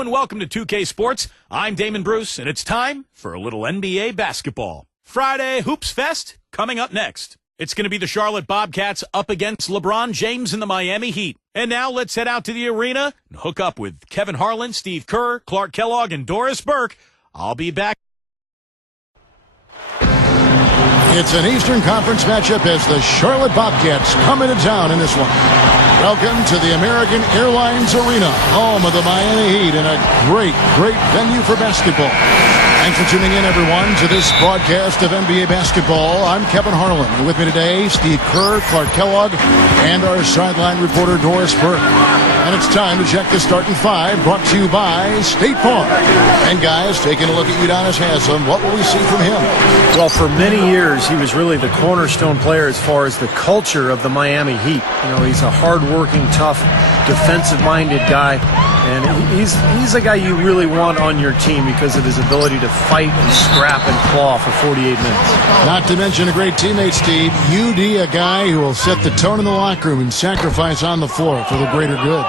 Hello and welcome to 2K Sports. I'm Damon Bruce, and it's time for a little NBA basketball. Friday Hoops Fest coming up next. It's going to be the Charlotte Bobcats up against LeBron James and the Miami Heat. And now let's head out to the arena and hook up with Kevin Harlan, Steve Kerr, Clark Kellogg, and Doris Burke. I'll be back. It's an Eastern Conference matchup as the Charlotte Bobcats come into town in this one. Welcome to the American Airlines Arena, home of the Miami Heat, and a great venue for basketball. Thanks for tuning in, everyone, to this broadcast of NBA basketball. I'm Kevin Harlan. And with me today, Steve Kerr, Clark Kellogg, and our sideline reporter, Doris Burke. And it's time to check the starting five, brought to you by State Farm. And guys, taking a look at Udonis Haslem, what will we see from him? Well, for many years, he was really the cornerstone player as far as the culture of the Miami Heat. You know, he's a hard-working, tough, defensive-minded guy. And he's a guy you really want on your team because of his ability to fight and scrap and claw for 48 minutes. Not to mention a great teammate, Steve. UD, a guy who will set the tone in the locker room and sacrifice on the floor for the greater good.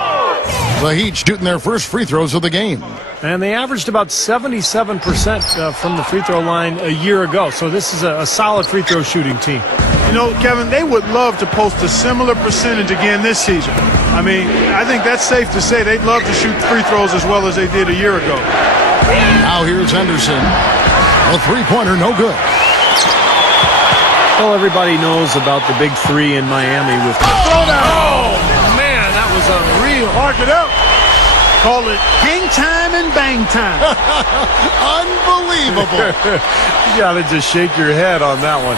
The Heat shooting their first free throws of the game. And they averaged about 77% from the free throw line a year ago. So this is a solid free throw shooting team. You know, Kevin, they would love to post a similar percentage again this season. I mean, I think that's safe to say they'd love to shoot free throws as well as they did a year ago. Now here's Henderson. A three-pointer, no good. Well, everybody knows about the big three in Miami with the throwdown. Oh, man, that was a real hard it up. Call it hang time and bang time. Unbelievable. You got to just shake your head on that one.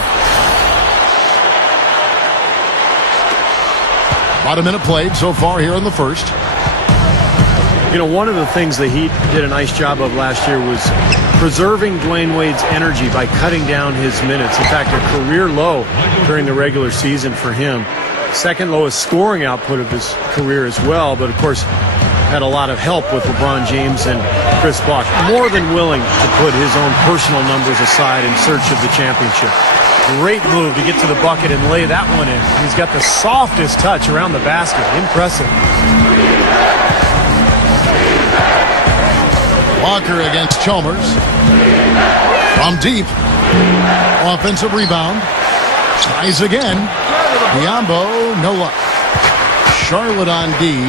About a minute played so far here in the first. You know, one of the things the Heat did a nice job of last year was preserving Dwayne Wade's energy by cutting down his minutes. In fact, a career low during the regular season for him. Second lowest scoring output of his career as well, but of course had a lot of help with LeBron James and Chris Bosh. More than willing to put his own personal numbers aside in search of the championship. Great move to get to the bucket and lay that one in. He's got the softest touch around the basket. Impressive. Walker against Chalmers. From deep. Offensive rebound. Tries again. Biombo, no luck. Charlotte on D.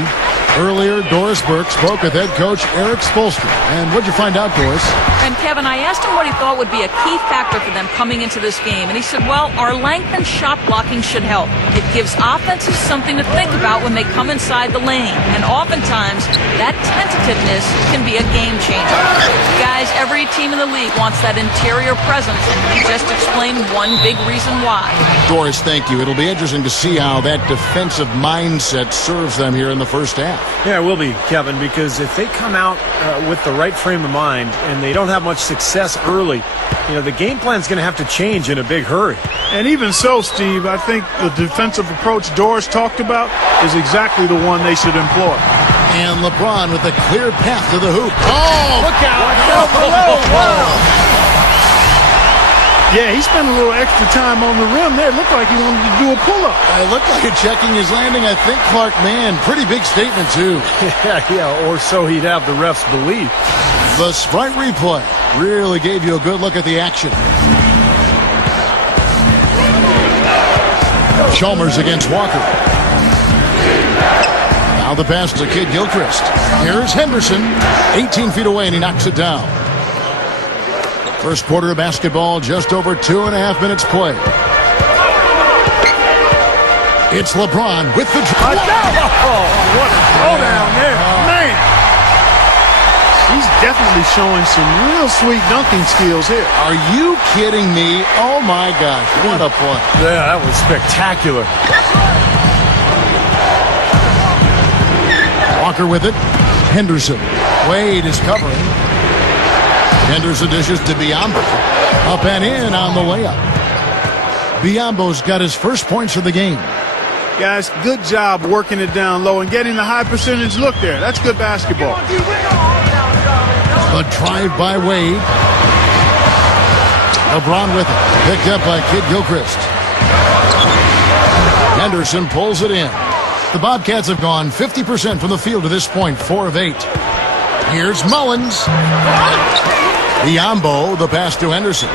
Earlier, Doris Burke spoke with head coach Eric Spoelstra. And what'd you find out, Doris? And Kevin, I asked him what he thought would be a key factor for them coming into this game. And he said, well, our length and shot blocking should help. It gives offenses something to think about when they come inside the lane. And oftentimes, that tentativeness can be a game changer. Guys, every team in the league wants that interior presence, and he just explained one big reason why. Doris, thank you. It'll be interesting to see how that defensive mindset serves them here in the first half. Yeah, it will be, Kevin, because if they come out with the right frame of mind and they don't have much success early, you know, the game plan's going to have to change in a big hurry. And even so, Steve, I think the defensive approach Doris talked about is exactly the one they should employ. And LeBron with a clear path to the hoop. Oh! Look out! Yeah, he spent a little extra time on the rim there. It looked like he wanted to do a pull-up. It looked like checking his landing. I think Clark, man, pretty big statement, too. Yeah, or so he'd have the refs believe. The Sprite replay really gave you a good look at the action. Chalmers against Walker. Now the pass to Kid Gilchrist. Here's Henderson, 18 feet away, and he knocks it down. First quarter of basketball, just over 2.5 minutes played. It's LeBron with the Oh, what a throwdown there. Man. He's definitely showing some real sweet dunking skills here. Are you kidding me? Oh, my gosh. What a play. Yeah, that was spectacular. Walker with it. Henderson. Wade is covering. Henderson dishes to Biombo. Up and in on the layup. Biombo's got his first points of the game. Guys, good job working it down low and getting the high percentage look there. That's good basketball. The drive by Wade. LeBron with it. Picked up by Kid Gilchrist. Henderson pulls it in. The Bobcats have gone 50% from the field to this point, 4 of 8. Here's Mullins. Biombo, the pass to Henderson.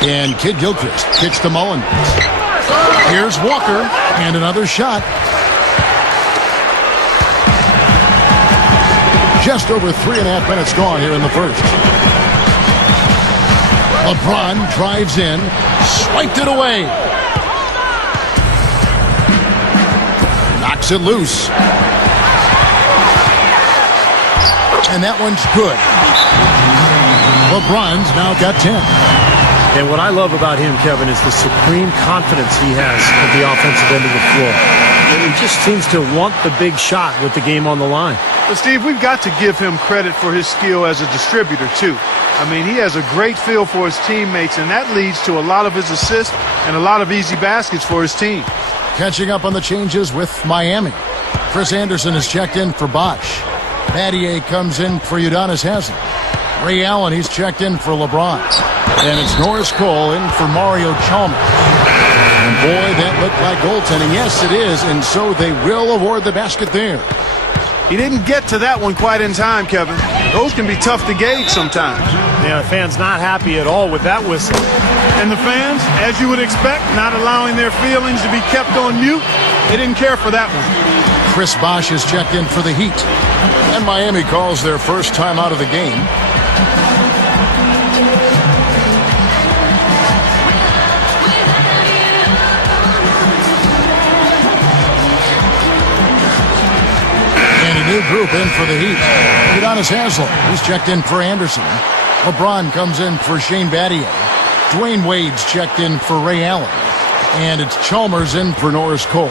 And Kid Gilchrist kicks to Mullins. Here's Walker, and another shot. Just over 3.5 minutes gone here in the first. LeBron drives in, swiped it away. Knocks it loose. And that one's good. LeBron's now got 10. And what I love about him, Kevin, is the supreme confidence he has at the offensive end of the floor. He just seems to want the big shot with the game on the line. But, Steve, we've got to give him credit for his skill as a distributor, too. I mean, he has a great feel for his teammates, and that leads to a lot of his assists and a lot of easy baskets for his team. Catching up on the changes with Miami. Chris Anderson is checked in for Bosch. Battier comes in for Udonis Haslem. Ray Allen, he's checked in for LeBron. And it's Norris Cole in for Mario Chalmers. And boy, that looked like goaltending. Yes, it is, and so they will award the basket there. He didn't get to that one quite in time, Kevin. Those can be tough to gauge sometimes. Yeah, the fans not happy at all with that whistle. And the fans, as you would expect, not allowing their feelings to be kept on mute, they didn't care for that one. Chris Bosch is checked in for the Heat. And Miami calls their first time out of the game. New group in for the Heat. Udonis Haslem, he's checked in for Anderson. LeBron comes in for Shane Battier. Dwayne Wade's checked in for Ray Allen. And it's Chalmers in for Norris Cole.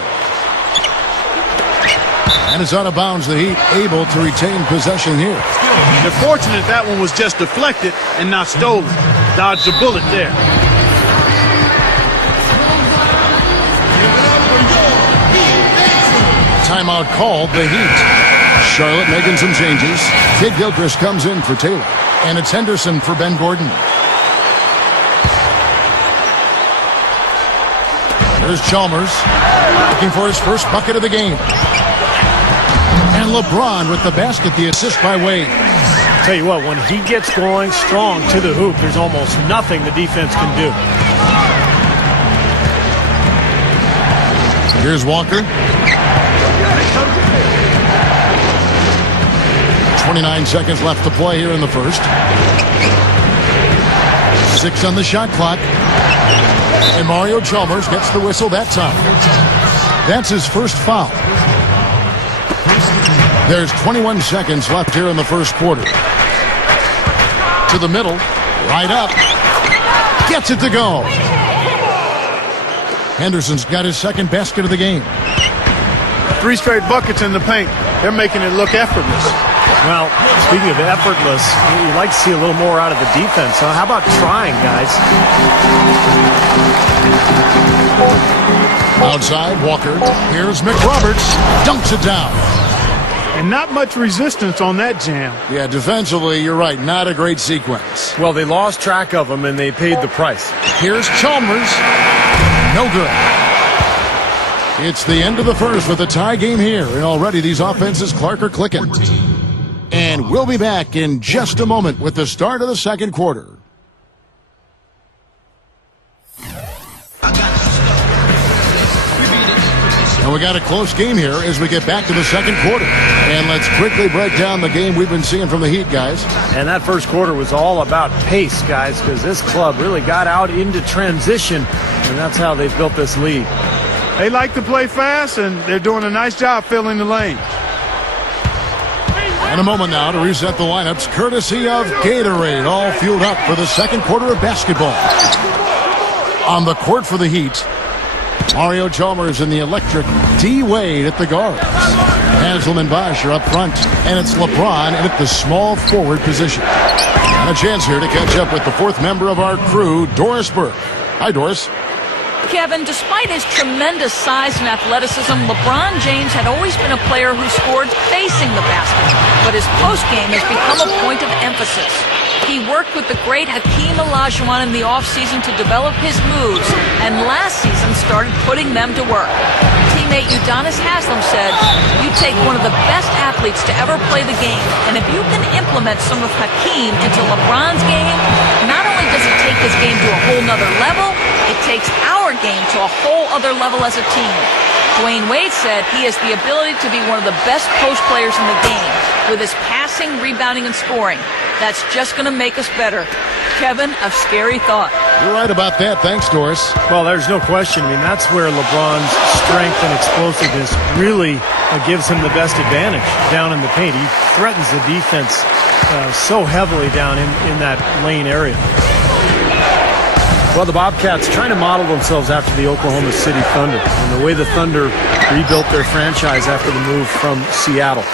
And it's out of bounds. The Heat able to retain possession here. They're fortunate that one was just deflected and not stolen. Dodged a bullet there. Timeout called, the Heat. Charlotte making some changes. Kid Gilchrist comes in for Taylor. And it's Henderson for Ben Gordon. There's Chalmers looking for his first bucket of the game. And LeBron with the basket, the assist by Wade. Tell you what, when he gets going strong to the hoop, there's almost nothing the defense can do. Here's Walker. 29 seconds left to play here in the first. 6 on the shot clock. And Mario Chalmers gets the whistle that time. That's his first foul. There's 21 seconds left here in the first quarter. To the middle. Right up. Gets it to go. Henderson's got his second basket of the game. 3 straight buckets in the paint. They're making it look effortless. Well, speaking of effortless, you'd like to see a little more out of the defense. So how about trying, guys? Outside, Walker. Here's McRoberts. Dunks it down. And not much resistance on that jam. Yeah, defensively, you're right. Not a great sequence. Well, they lost track of him, and they paid the price. Here's Chalmers. No good. It's the end of the first with a tie game here. And already these offenses, Clark, are clicking. And we'll be back in just a moment with the start of the second quarter. And we got a close game here as we get back to the second quarter. And let's quickly break down the game we've been seeing from the Heat, guys. And that first quarter was all about pace, guys, because this club really got out into transition, and that's how they've built this lead. They like to play fast, and they're doing a nice job filling the lane. And a moment now to reset the lineups, courtesy of Gatorade, all fueled up for the second quarter of basketball. On the court for the Heat, Mario Chalmers in the electric, D. Wade at the guards. Haslem and Bosch are up front, and it's LeBron at the small forward position. And a chance here to catch up with the fourth member of our crew, Doris Burke. Hi, Doris. Kevin, despite his tremendous size and athleticism, LeBron James had always been a player who scored facing the basket. But his postgame has become a point of emphasis. He worked with the great Hakeem Olajuwon in the offseason to develop his moves, and last season started putting them to work. teammate Udonis Haslem said, you take one of the best athletes to ever play the game, and if you can implement some of Hakeem into LeBron's game, not only does it take his game to a whole nother level, it takes our game to a whole other level as a team. Dwayne Wade said he has the ability to be one of the best post players in the game with his passing, rebounding, and scoring. That's just going to make us better. Kevin, a scary thought. You're right about that. Thanks, Doris. Well, there's no question. I mean, that's where LeBron's strength and explosiveness really gives him the best advantage down in the paint. He threatens the defense so heavily down in that lane area. Well, the Bobcats trying to model themselves after the Oklahoma City Thunder and the way the Thunder rebuilt their franchise after the move from Seattle.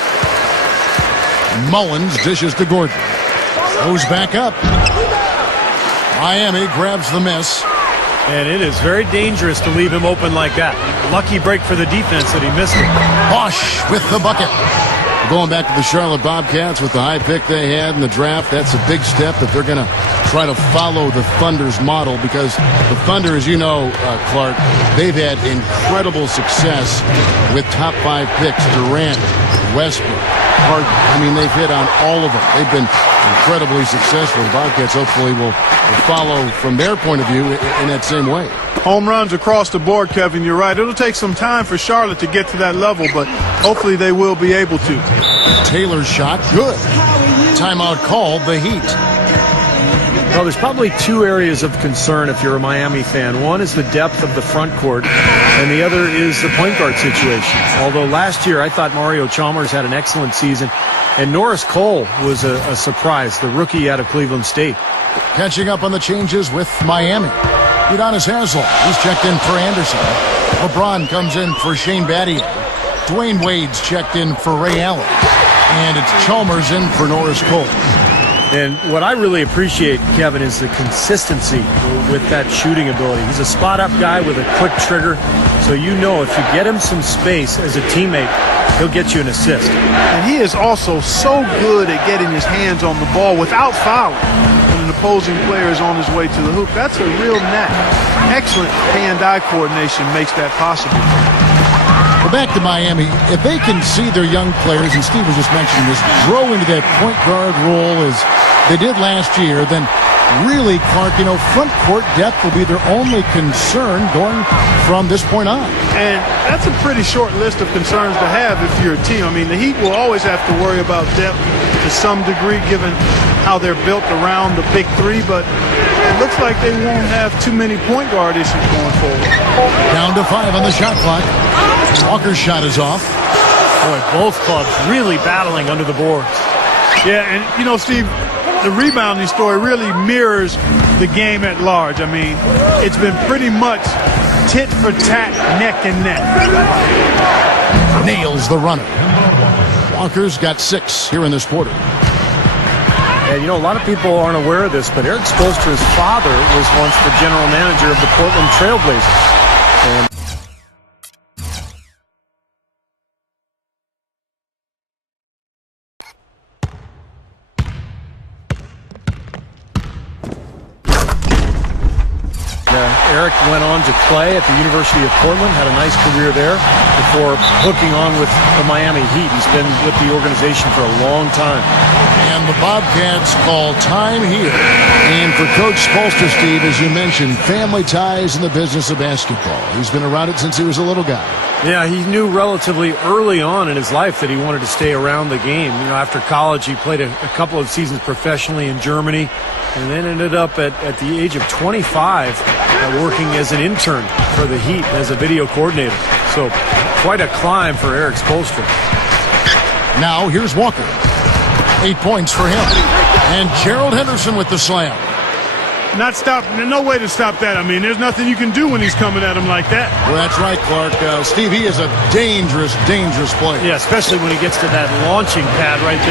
Mullins dishes to Gordon. Goes back up. Miami grabs the miss. And it is very dangerous to leave him open like that. Lucky break for the defense that he missed it. Bosch with the bucket. Going back to the Charlotte Bobcats with the high pick they had in the draft, that's a big step if they're going to try to follow the Thunder's model, because the Thunder, as you know, Clark, they've had incredible success with top 5 picks. Durant, Westbrook, Harden. I mean, they've hit on all of them. They've been incredibly successful. The Bobcats hopefully will follow from their point of view in that same way. Home runs across the board, Kevin. You're right. It'll take some time for Charlotte to get to that level, but hopefully they will be able to. Taylor's shot, good. Timeout called, the Heat. Well, there's probably 2 areas of concern if you're a Miami fan. One is the depth of the front court, and the other is the point guard situation. Although last year I thought Mario Chalmers had an excellent season, and Norris Cole was a surprise, the rookie out of Cleveland State. Catching up on the changes with Miami. Udonis Haslem, he's checked in for Anderson. LeBron comes in for Shane Battier. Dwayne Wade's checked in for Ray Allen. And it's Chalmers in for Norris Cole. And what I really appreciate, Kevin, is the consistency with that shooting ability. He's a spot-up guy with a quick trigger, so you know if you get him some space as a teammate, he'll get you an assist. And he is also so good at getting his hands on the ball without fouling when an opposing player is on his way to the hoop. That's a real knack. Excellent hand-eye coordination makes that possible. Well, back to Miami, if they can see their young players, and Steve was just mentioning this, grow into that point guard role as they did last year, then really, Clark, front court depth will be their only concern going from this point on. And that's a pretty short list of concerns to have if you're a team. I mean, the Heat will always have to worry about depth to some degree given how they're built around the big 3, but it looks like they won't have too many point guard issues going forward. Down to 5 on the shot clock. Walker's shot is off. Boy, both clubs really battling under the boards. Yeah, and Steve, the rebounding story really mirrors the game at large. I mean, it's been pretty much tit for tat, neck and neck. Nails the runner. Walker's got 6 here in this quarter. And a lot of people aren't aware of this, but Eric Spoelstra's father was once the general manager of the Portland Trailblazers. And Eric went on to play at the University of Portland, had a nice career there before hooking on with the Miami Heat. He's been with the organization for a long time. And the Bobcats call time here. And for Coach Spoelstra, Steve, as you mentioned, family ties in the business of basketball. He's been around it since he was a little guy. Yeah, he knew relatively early on in his life that he wanted to stay around the game. After college, he played a couple of seasons professionally in Germany, and then ended up at the age of 25 working as an intern for the Heat as a video coordinator. So quite a climb for Eric Spoelstra. Now here's Walker. 8 points for him. And Gerald Henderson with the slam. No way to stop that. I mean, there's nothing you can do when he's coming at him like that. Well, that's right, Clark. Steve, he is a dangerous, dangerous player. Yeah, especially when he gets to that launching pad right there.